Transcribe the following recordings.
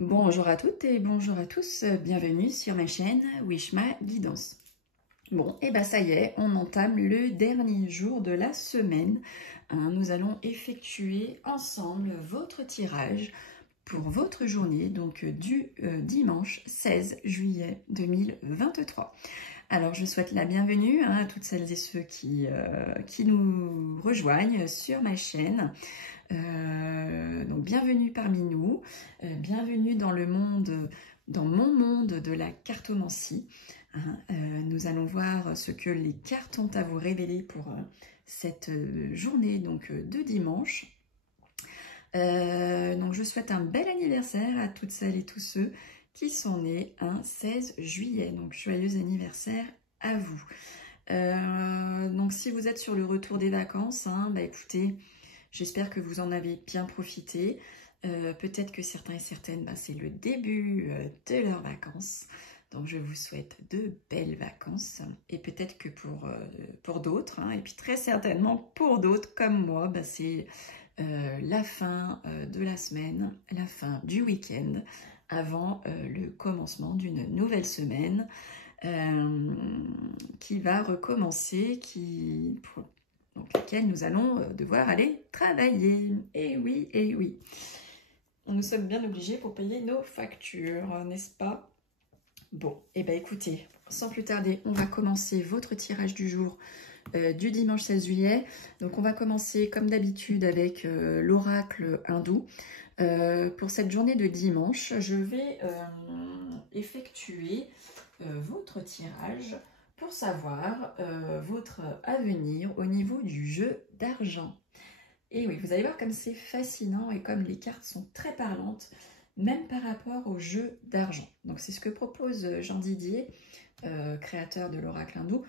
Bonjour à toutes et bonjour à tous, bienvenue sur ma chaîne Wishma Guidance. Bon, et ben ça y est, on entame le dernier jour de la semaine. Nous allons effectuer ensemble votre tirage pour votre journée, donc du dimanche 16 juillet 2023. Alors, je souhaite la bienvenue à toutes celles et ceux qui nous rejoignent sur ma chaîne. Donc, bienvenue parmi nous, bienvenue dans le monde, dans mon monde de la cartomancie. Nous allons voir ce que les cartes ont à vous révéler pour cette journée donc, de dimanche. Donc, je souhaite un bel anniversaire à toutes celles et tous ceux qui sont nés un 16 juillet. Donc, joyeux anniversaire à vous. Donc, si vous êtes sur le retour des vacances, écoutez, j'espère que vous en avez bien profité. Peut-être que certains et certaines, c'est le début de leurs vacances. Donc, je vous souhaite de belles vacances. Et peut-être que pour d'autres, et puis très certainement pour d'autres comme moi, c'est la fin de la semaine, la fin du week-end, avant le commencement d'une nouvelle semaine qui va recommencer, donc laquelle nous allons devoir aller travailler. Et oui, et oui. Nous sommes bien obligés pour payer nos factures, n'est-ce pas? Bon, et écoutez, sans plus tarder, on va commencer votre tirage du jour du dimanche 16 juillet. Donc on va commencer comme d'habitude avec l'oracle hindou. Pour cette journée de dimanche, je vais effectuer votre tirage pour savoir votre avenir au niveau du jeu d'argent. Et oui, vous allez voir comme c'est fascinant et comme les cartes sont très parlantes, même par rapport au jeu d'argent. Donc c'est ce que propose Jean Didier, créateur de l'oracle hindou,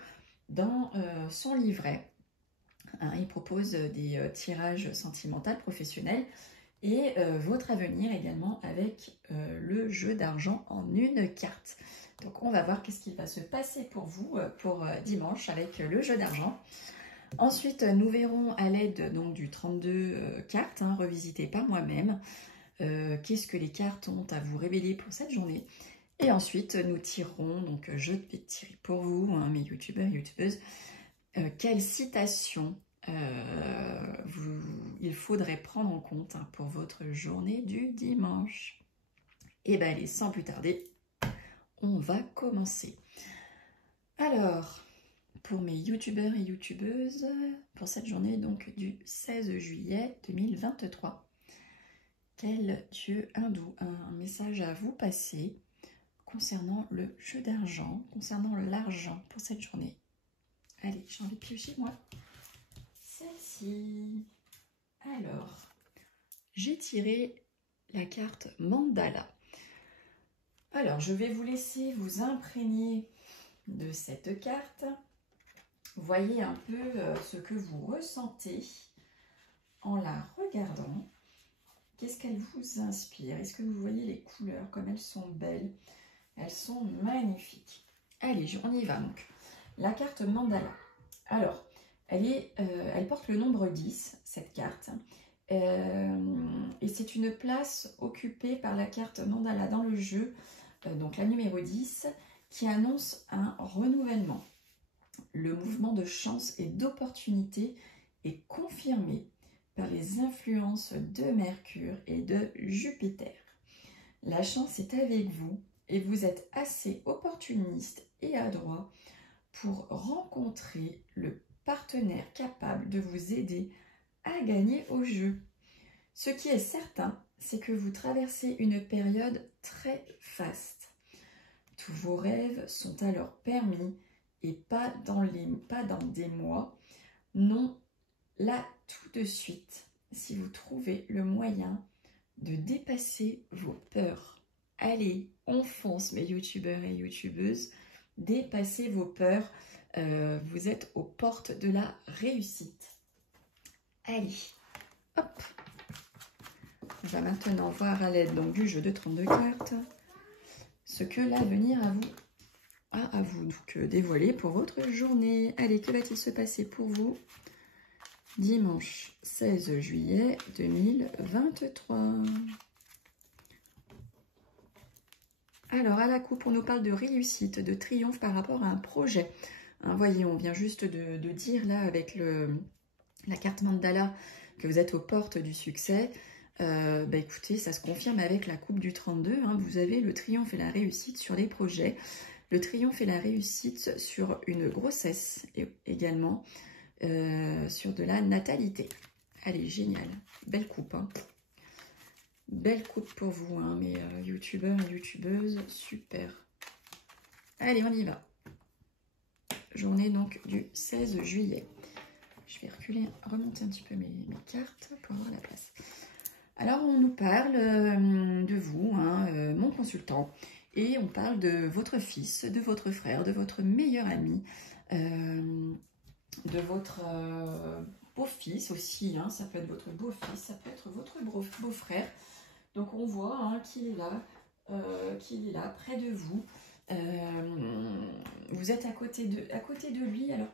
dans son livret. Il propose des tirages sentimentaux professionnels et votre avenir également avec le jeu d'argent en une carte. Donc on va voir qu'est-ce qui va se passer pour vous pour dimanche avec le jeu d'argent. Ensuite, nous verrons à l'aide donc du 32 cartes revisitées par moi-même qu'est-ce que les cartes ont à vous révéler pour cette journée. Et ensuite, nous tirerons, donc je vais tirer pour vous, mes youtubeurs et youtubeuses, quelle citation il faudrait prendre en compte pour votre journée du dimanche. Et bien allez, sans plus tarder, on va commencer. Alors, pour mes youtubeurs et youtubeuses, pour cette journée donc du 16 juillet 2023, quel dieu hindou a un message à vous passer concernant le jeu d'argent, concernant l'argent pour cette journée? Allez, j'ai envie de piocher moi celle-ci. Alors, j'ai tiré la carte Mandala. Alors, je vais vous laisser vous imprégner de cette carte. Voyez un peu ce que vous ressentez en la regardant. Qu'est-ce qu'elle vous inspire? Est-ce que vous voyez les couleurs comme elles sont belles? Elles sont magnifiques. Allez, on y va donc. La carte Mandala. Alors, elle porte le nombre 10, cette carte. Et c'est une place occupée par la carte Mandala dans le jeu, donc la numéro 10, qui annonce un renouvellement. Le mouvement de chance et d'opportunité est confirmé par les influences de Mercure et de Jupiter. La chance est avec vous et vous êtes assez opportuniste et adroit pour rencontrer le partenaire capable de vous aider à gagner au jeu. Ce qui est certain, c'est que vous traversez une période très faste. Tous vos rêves sont alors permis et pas dans des mois, non, là tout de suite, si vous trouvez le moyen de dépasser vos peurs. Allez, on fonce mes youtubeurs et youtubeuses, dépassez vos peurs, vous êtes aux portes de la réussite. Allez, hop. On va maintenant voir à l'aide du jeu de 32 cartes ce que l'avenir a à vous donc, dévoiler pour votre journée. Allez, que va-t-il se passer pour vous dimanche 16 juillet 2023? Alors, à la coupe, on nous parle de réussite, de triomphe par rapport à un projet. Hein, voyez, on vient juste de dire là, avec la carte mandala, que vous êtes aux portes du succès. Bah écoutez, ça se confirme avec la coupe du 32. Hein, vous avez le triomphe et la réussite sur les projets. Le triomphe et la réussite sur une grossesse également. Sur de la natalité. Allez, génial. Belle coupe. Hein. Belle coupe pour vous, hein, mes youtubeurs et youtubeuses. Super. Allez, on y va. Journée donc du 16 juillet. Je vais remonter un petit peu mes cartes pour avoir la place. Alors, on nous parle de vous, hein, mon consultant. Et on parle de votre fils, de votre frère, de votre meilleur ami, de votre beau-fils aussi, hein, ça peut être votre beau-fils, ça peut être votre beau-frère. Donc on voit hein, qu'il est là, près de vous. Vous êtes à côté de lui. Alors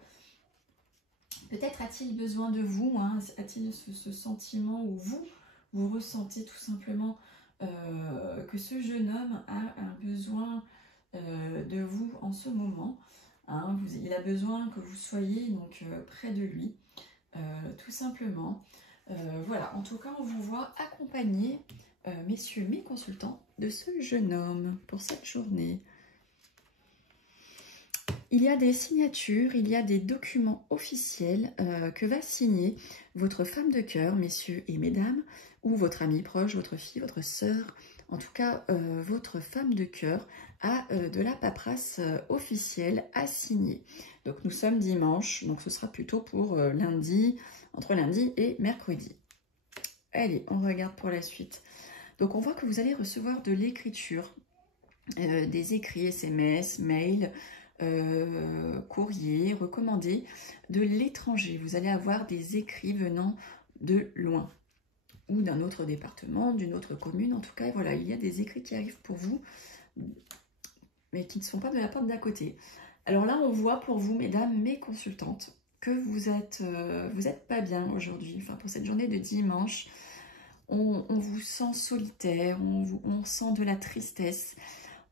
peut-être a-t-il besoin de vous, hein, a-t-il ce sentiment où vous ressentez tout simplement que ce jeune homme a un besoin de vous en ce moment. Hein, il a besoin que vous soyez donc près de lui, tout simplement. Voilà, en tout cas, on vous voit accompagner, messieurs, mes consultants, de ce jeune homme pour cette journée. Il y a des signatures, il y a des documents officiels que va signer votre femme de cœur, messieurs et mesdames, ou votre ami proche, votre fille, votre sœur, en tout cas votre femme de cœur a de la paperasse officielle à signer. Donc nous sommes dimanche, donc ce sera plutôt pour lundi, entre lundi et mercredi. Allez, on regarde pour la suite. Donc on voit que vous allez recevoir de l'écriture, des écrits, SMS, mails, courrier recommandé de l'étranger. Vous allez avoir des écrits venant de loin ou d'un autre département, d'une autre commune. En tout cas, voilà, il y a des écrits qui arrivent pour vous, mais qui ne sont pas de la porte d'à côté. Alors là, on voit pour vous, mesdames, mes consultantes, que vous êtes pas bien aujourd'hui. Enfin, pour cette journée de dimanche, on vous sent solitaire, on sent de la tristesse.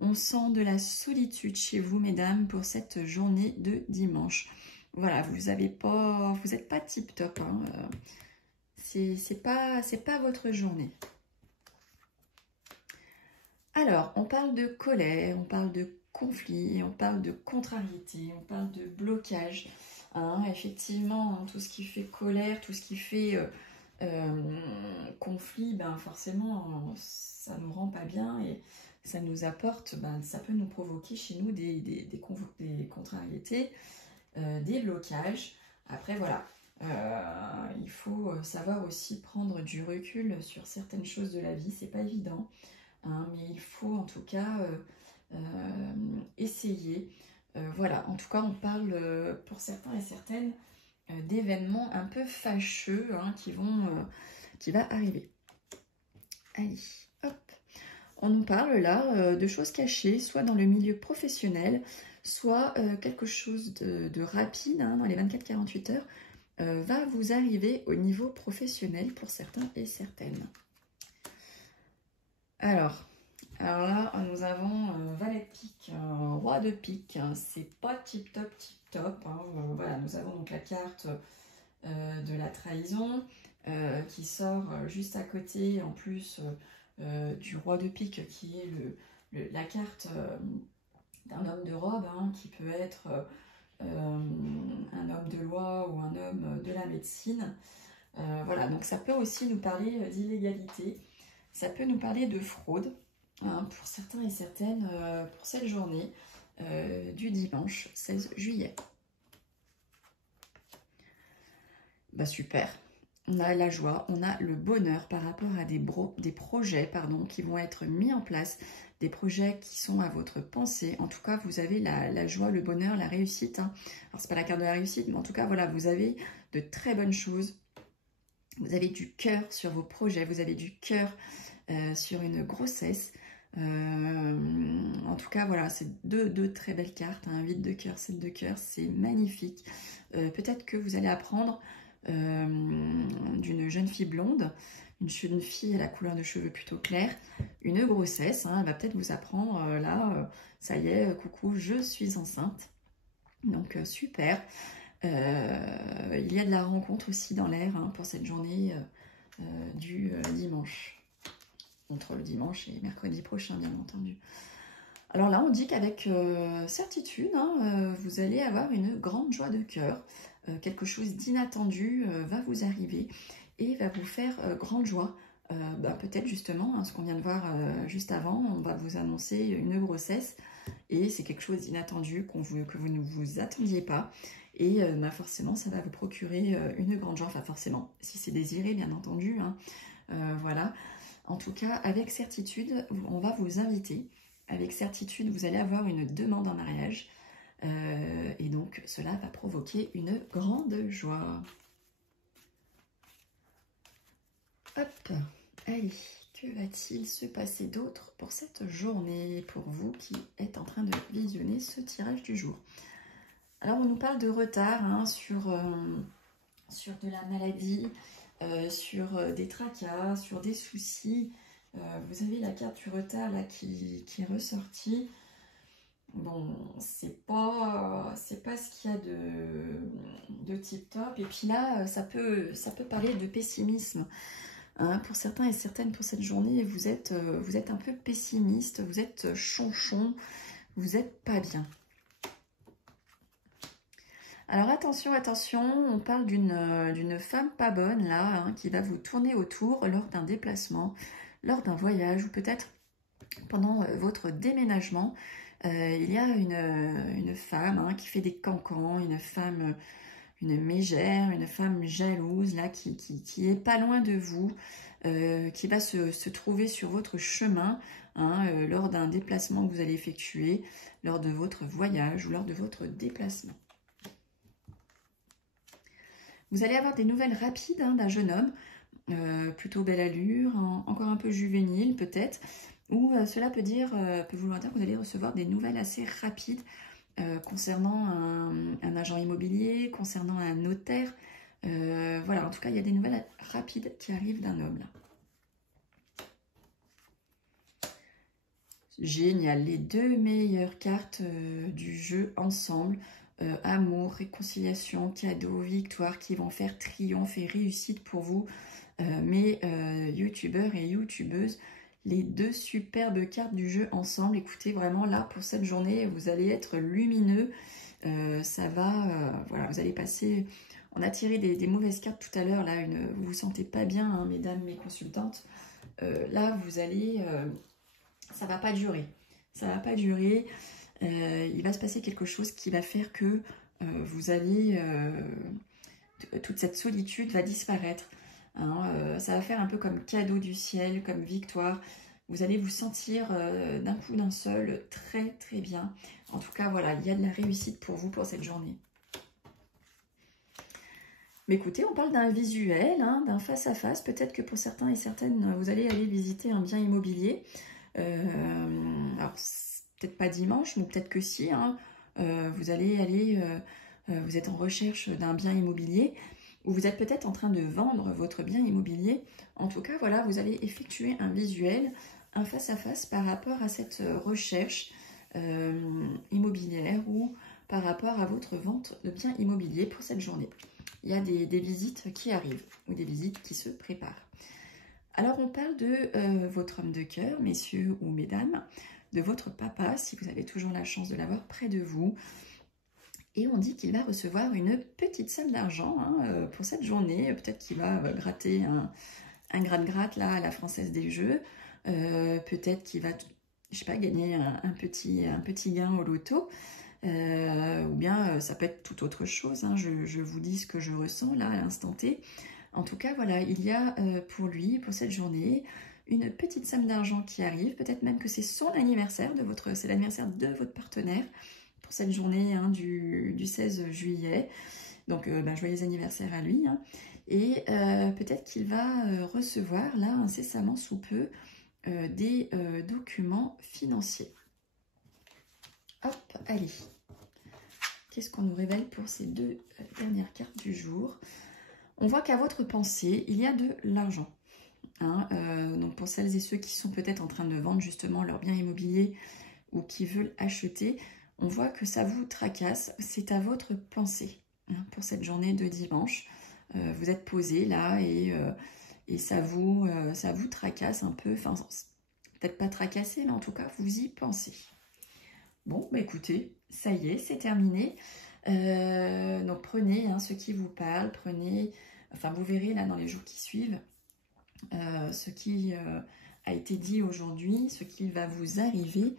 On sent de la solitude chez vous, mesdames, pour cette journée de dimanche. Voilà, vous n'êtes pas tip-top. Hein. C'est pas votre journée. Alors, on parle de colère, on parle de conflit, on parle de contrariété, on parle de blocage. Hein. Effectivement, hein, tout ce qui fait colère, tout ce qui fait conflit, ben forcément, ça nous rend pas bien et ça nous apporte, ben, ça peut nous provoquer chez nous des contrariétés, des blocages. Après, voilà, il faut savoir aussi prendre du recul sur certaines choses de la vie. C'est pas évident, hein, mais il faut en tout cas essayer. Voilà, en tout cas, on parle pour certains et certaines d'événements un peu fâcheux hein, qui va arriver. Allez, hop. On nous parle là de choses cachées, soit dans le milieu professionnel, soit quelque chose de rapide, hein, dans les 24-48 heures, va vous arriver au niveau professionnel pour certains et certaines. Alors là, nous avons valet de pique, roi de pique, hein, c'est pas tip top, hein, voilà, nous avons donc la carte de la trahison qui sort juste à côté, en plus du roi de pique qui est la carte d'un homme de robe, hein, qui peut être un homme de loi ou un homme de la médecine. Voilà, donc ça peut aussi nous parler d'illégalité, ça peut nous parler de fraude, hein, pour certains et certaines pour cette journée du dimanche 16 juillet. Bah super, on a la joie, on a le bonheur par rapport à des projets qui vont être mis en place, des projets qui sont à votre pensée. En tout cas, vous avez la joie, le bonheur, la réussite. Hein. Alors, c'est pas la carte de la réussite, mais en tout cas, voilà, vous avez de très bonnes choses. Vous avez du cœur sur vos projets, vous avez du cœur sur une grossesse. En tout cas, voilà, c'est deux très belles cartes. Hein. 8 de cœur, 7 de cœur, c'est magnifique. Peut-être que vous allez apprendre d'une jeune fille blonde une jeune fille à la couleur de cheveux plutôt claire, une grossesse, hein, elle va peut-être vous apprendre, là, ça y est, coucou, je suis enceinte. Donc, super. Il y a de la rencontre aussi dans l'air hein, pour cette journée du dimanche. Entre le dimanche et mercredi prochain, bien entendu. Alors là, on dit qu'avec certitude, hein, vous allez avoir une grande joie de cœur. Quelque chose d'inattendu va vous arriver et va vous faire grande joie. Peut-être justement, hein, ce qu'on vient de voir juste avant, on va vous annoncer une grossesse et c'est quelque chose d'inattendu que vous ne vous attendiez pas. Et forcément, ça va vous procurer une grande joie, enfin forcément, si c'est désiré, bien entendu. Hein, voilà. En tout cas, avec certitude, on va vous inviter. Avec certitude, vous allez avoir une demande en mariage. Et donc, cela va provoquer une grande joie. Hop, allez, que va-t-il se passer d'autre pour cette journée, pour vous qui êtes en train de visionner ce tirage du jour? Alors, on nous parle de retard hein, sur de la maladie, sur des tracas, sur des soucis. Vous avez la carte du retard là qui est ressortie. Bon, c'est pas ce qu'il y a de tip top. Et puis là, ça peut parler de pessimisme. Hein, pour certains et certaines, pour cette journée, vous êtes un peu pessimiste, vous êtes chonchon, vous n'êtes pas bien. Alors attention, attention, on parle d'une femme pas bonne là, hein, qui va vous tourner autour lors d'un déplacement, lors d'un voyage ou peut-être pendant votre déménagement. Il y a une femme hein, qui fait des cancans, une femme, une mégère, une femme jalouse là qui est pas loin de vous, qui va se trouver sur votre chemin hein, lors d'un déplacement que vous allez effectuer, lors de votre voyage ou lors de votre déplacement. Vous allez avoir des nouvelles rapides hein, d'un jeune homme, plutôt belle allure, encore un peu juvénile peut-être, ou cela peut vouloir dire que vous allez recevoir des nouvelles assez rapides concernant un agent immobilier, concernant un notaire. Voilà, en tout cas, il y a des nouvelles rapides qui arrivent d'un homme là. Génial, les deux meilleures cartes du jeu ensemble. Amour, réconciliation, cadeau, victoire qui vont faire triomphe et réussite pour vous, mes youtubeurs et youtubeuses. Les deux superbes cartes du jeu ensemble. Écoutez, vraiment là, pour cette journée, vous allez être lumineux. Ça va, voilà, vous allez passer... On a tiré des mauvaises cartes tout à l'heure, là, vous vous sentez pas bien, hein, mesdames, mes consultantes. Là, vous allez... ça va pas durer. Ça va pas durer. Il va se passer quelque chose qui va faire que vous allez... toute cette solitude va disparaître. Hein, ça va faire un peu comme cadeau du ciel, comme victoire. Vous allez vous sentir d'un coup d'un seul très très bien. En tout cas, voilà, il y a de la réussite pour vous pour cette journée. Mais écoutez, on parle d'un visuel, hein, d'un face-à-face. Peut-être que pour certains et certaines, vous allez aller visiter un bien immobilier. Alors, peut-être pas dimanche, mais peut-être que si. Hein, vous allez aller... vous êtes en recherche d'un bien immobilier ou vous êtes peut-être en train de vendre votre bien immobilier. En tout cas, voilà, vous allez effectuer un visuel, un face-à-face par rapport à cette recherche immobilière ou par rapport à votre vente de bien immobilier pour cette journée. Il y a des visites qui arrivent ou des visites qui se préparent. Alors, on parle de votre homme de cœur, messieurs ou mesdames, de votre papa, si vous avez toujours la chance de l'avoir près de vous. Et on dit qu'il va recevoir une petite somme d'argent hein, pour cette journée. Peut-être qu'il va gratter un gratte-gratte là à la Française des Jeux. Peut-être qu'il va, je sais pas, gagner un petit gain au loto. Ou bien ça peut être toute autre chose. Hein. Je vous dis ce que je ressens là à l'instant T. En tout cas, voilà, il y a pour lui, pour cette journée, une petite somme d'argent qui arrive. Peut-être même que c'est son anniversaire, c'est l'anniversaire de votre partenaire. Pour cette journée hein, du 16 juillet. Donc, joyeux anniversaire à lui. Hein. Et peut-être qu'il va recevoir, là, incessamment sous peu, des documents financiers. Hop, allez. Qu'est-ce qu'on nous révèle pour ces deux dernières cartes du jour? On voit qu'à votre pensée, il y a de l'argent. hein, donc pour celles et ceux qui sont peut-être en train de vendre justement leur bien immobilier ou qui veulent acheter, on voit que ça vous tracasse, c'est à votre pensée, hein, pour cette journée de dimanche. Vous êtes posé là et ça vous tracasse un peu, enfin peut-être pas tracassé, mais en tout cas vous y pensez. Bon, bah écoutez, ça y est, c'est terminé. Donc prenez ce qui vous parle, prenez, enfin vous verrez là dans les jours qui suivent, ce qui a été dit aujourd'hui, ce qui va vous arriver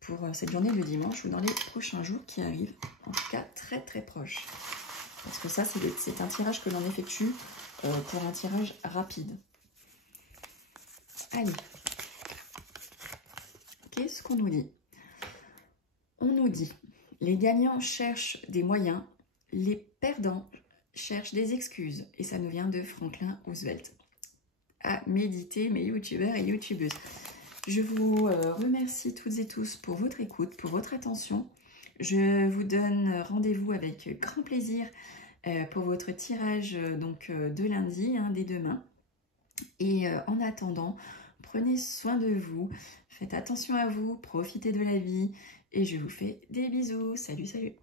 pour cette journée de dimanche ou dans les prochains jours qui arrivent, en tout cas très très proches. Parce que ça, c'est un tirage que l'on effectue pour un tirage rapide. Allez, qu'est-ce qu'on nous dit? On nous dit, les gagnants cherchent des moyens, les perdants cherchent des excuses. Et ça nous vient de Franklin Roosevelt. À méditer, mes youtubeurs et youtubeuses. Je vous remercie toutes et tous pour votre écoute, pour votre attention. Je vous donne rendez-vous avec grand plaisir pour votre tirage de lundi, dès demain. Et en attendant, prenez soin de vous, faites attention à vous, profitez de la vie et je vous fais des bisous. Salut, salut!